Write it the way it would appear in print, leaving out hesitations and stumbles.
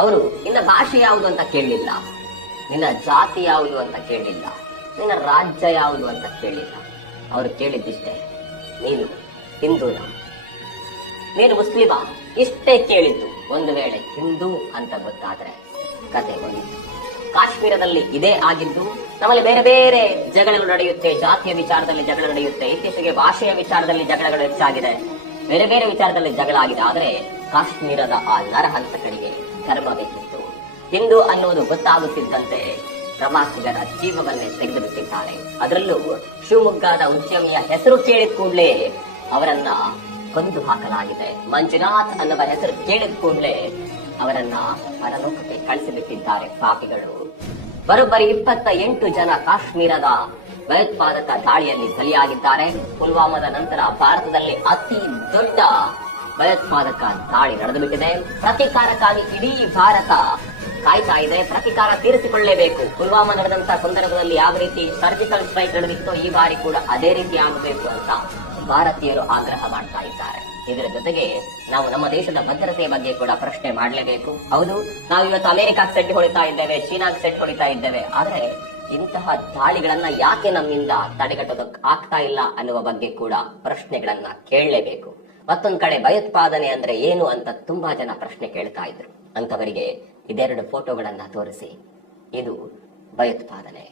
ಅವರು ನಿನ್ನ ಭಾಷೆ ಯಾವುದು ಅಂತ ಕೇಳಲಿಲ್ಲ, ನಿನ್ನ ಜಾತಿ ಯಾವುದು ಅಂತ ಕೇಳಲಿಲ್ಲ, ನಿನ್ನ ರಾಜ್ಯ ಯಾವುದು ಅಂತ ಕೇಳಲಿಲ್ಲ. ಅವರು ಕೇಳಿದ್ದಿಷ್ಟೇ, ನೀನು ಹಿಂದೂನ, ನೀನು ಮುಸ್ಲಿಮ, ಇಷ್ಟೇ ಕೇಳಿದ್ದು. ಒಂದು ವೇಳೆ ಹಿಂದೂ ಅಂತ ಗೊತ್ತಾದ್ರೆ ಕತೆ ಮುಗಿಯಿತು. ಕಾಶ್ಮೀರದಲ್ಲಿ ಇದೇ ಆಗಿದ್ದು. ನಮ್ಮಲ್ಲಿ ಬೇರೆ ಬೇರೆ ಜಗಳಗಳು ನಡೆಯುತ್ತೆ, ಜಾತಿಯ ವಿಚಾರದಲ್ಲಿ ಜಗಳ ನಡೆಯುತ್ತೆ, ಇತ್ತೀಚೆಗೆ ಭಾಷೆಯ ವಿಚಾರದಲ್ಲಿ ಜಗಳಗಳು ಹೆಚ್ಚಾಗಿದೆ, ಬೇರೆ ಬೇರೆ ವಿಚಾರದಲ್ಲಿ ಜಗಳ ಆಗಿದೆ. ಆದರೆ ಕಾಶ್ಮೀರದ ಆ ನರಹಂತಕರಿಗೆ ಧರ್ಮ ಬೇಕಿತ್ತು. ಹಿಂದೂ ಅನ್ನುವುದು ಗೊತ್ತಾಗುತ್ತಿದ್ದಂತೆ ಪ್ರವಾಸಿಗರ ಜೀವವನ್ನೇ ತೆಗೆದು ಬಿಟ್ಟಿದ್ದಾರೆ. ಅದರಲ್ಲೂ ಶಿವಮೊಗ್ಗದ ಉದ್ಯಮಿಯ ಹೆಸರು ಕೇಳಿದ ಕೂಡಲೇ ಅವರನ್ನ ಕೊಂದು ಹಾಕಲಾಗಿದೆ. ಮಂಜುನಾಥ್ ಅನ್ನುವ ಹೆಸರು ಕೇಳಿದ ಕೂಡಲೇ ಅವರನ್ನ ಪರಲೋಕಕ್ಕೆ ಕಳಿಸಿಬಿಟ್ಟಿದ್ದಾರೆ ಪಾಪಿಗಳು. ಬರೋಬ್ಬರಿ 28 ಜನ ಕಾಶ್ಮೀರದ ಭಯೋತ್ಪಾದಕ ದಾಳಿಯಲ್ಲಿ ಬಲಿಯಾಗಿದ್ದಾರೆ. ಪುಲ್ವಾಮಾದ ನಂತರ ಭಾರತದಲ್ಲಿ ಅತಿ ದೊಡ್ಡ ಭಯೋತ್ಪಾದಕ ದಾಳಿ ನಡೆದು ಬಿಟ್ಟಿದೆ. ಪ್ರತೀಕಾರಕ್ಕಾಗಿ ಇಡೀ ಭಾರತ ಕಾಯ್ತಾ ಇದೆ. ಪ್ರತೀಕಾರ ತೀರಿಸಿಕೊಳ್ಳಲೇಬೇಕು. ಪುಲ್ವಾಮಾ ನಡೆದಂತಹ ಸಂದರ್ಭದಲ್ಲಿ ಯಾವ ರೀತಿ ಸರ್ಜಿಕಲ್ ಸ್ಟ್ರೈಕ್ ನಡೆದಿತ್ತೋ ಈ ಬಾರಿ ಕೂಡ ಅದೇ ರೀತಿ ಆಗಬೇಕು ಅಂತ ಭಾರತೀಯರು ಆಗ್ರಹ ಮಾಡ್ತಾ ಇದ್ದಾರೆ. ಇದರ ಜೊತೆಗೆ ನಾವು ನಮ್ಮ ದೇಶದ ಭದ್ರತೆಯ ಬಗ್ಗೆ ಕೂಡ ಪ್ರಶ್ನೆ ಮಾಡಲೇಬೇಕು. ಹೌದು, ನಾವು ಇವತ್ತು ಅಮೆರಿಕಾಕ್ಕೆ ಸೆಟ್ ಹೊಡಿತಾ ಇದ್ದೇವೆ, ಚೀನಾಕ್ಕೆ ಸೆಟ್ ಹೊಡಿತಾ ಇದ್ದೇವೆ, ಆದ್ರೆ ಇಂತಹ ದಾಳಿಗಳನ್ನ ಯಾಕೆ ನಮ್ಮಿಂದ ತಡೆಗಟ್ಟೋದಕ್ಕೆ ಆಗ್ತಾ ಇಲ್ಲ ಅನ್ನುವ ಬಗ್ಗೆ ಕೂಡ ಪ್ರಶ್ನೆಗಳನ್ನ ಕೇಳಲೇಬೇಕು. ಮತ್ತೊಂದ್ ಕಡೆ ಭಯೋತ್ಪಾದನೆ ಅಂದ್ರೆ ಏನು ಅಂತ ತುಂಬಾ ಜನ ಪ್ರಶ್ನೆ ಕೇಳ್ತಾ ಇದ್ರು. ಅಂತವರಿಗೆ ಇದೆರಡು ಫೋಟೋಗಳನ್ನ ತೋರಿಸಿ ಇದು ಭಯೋತ್ಪಾದನೆ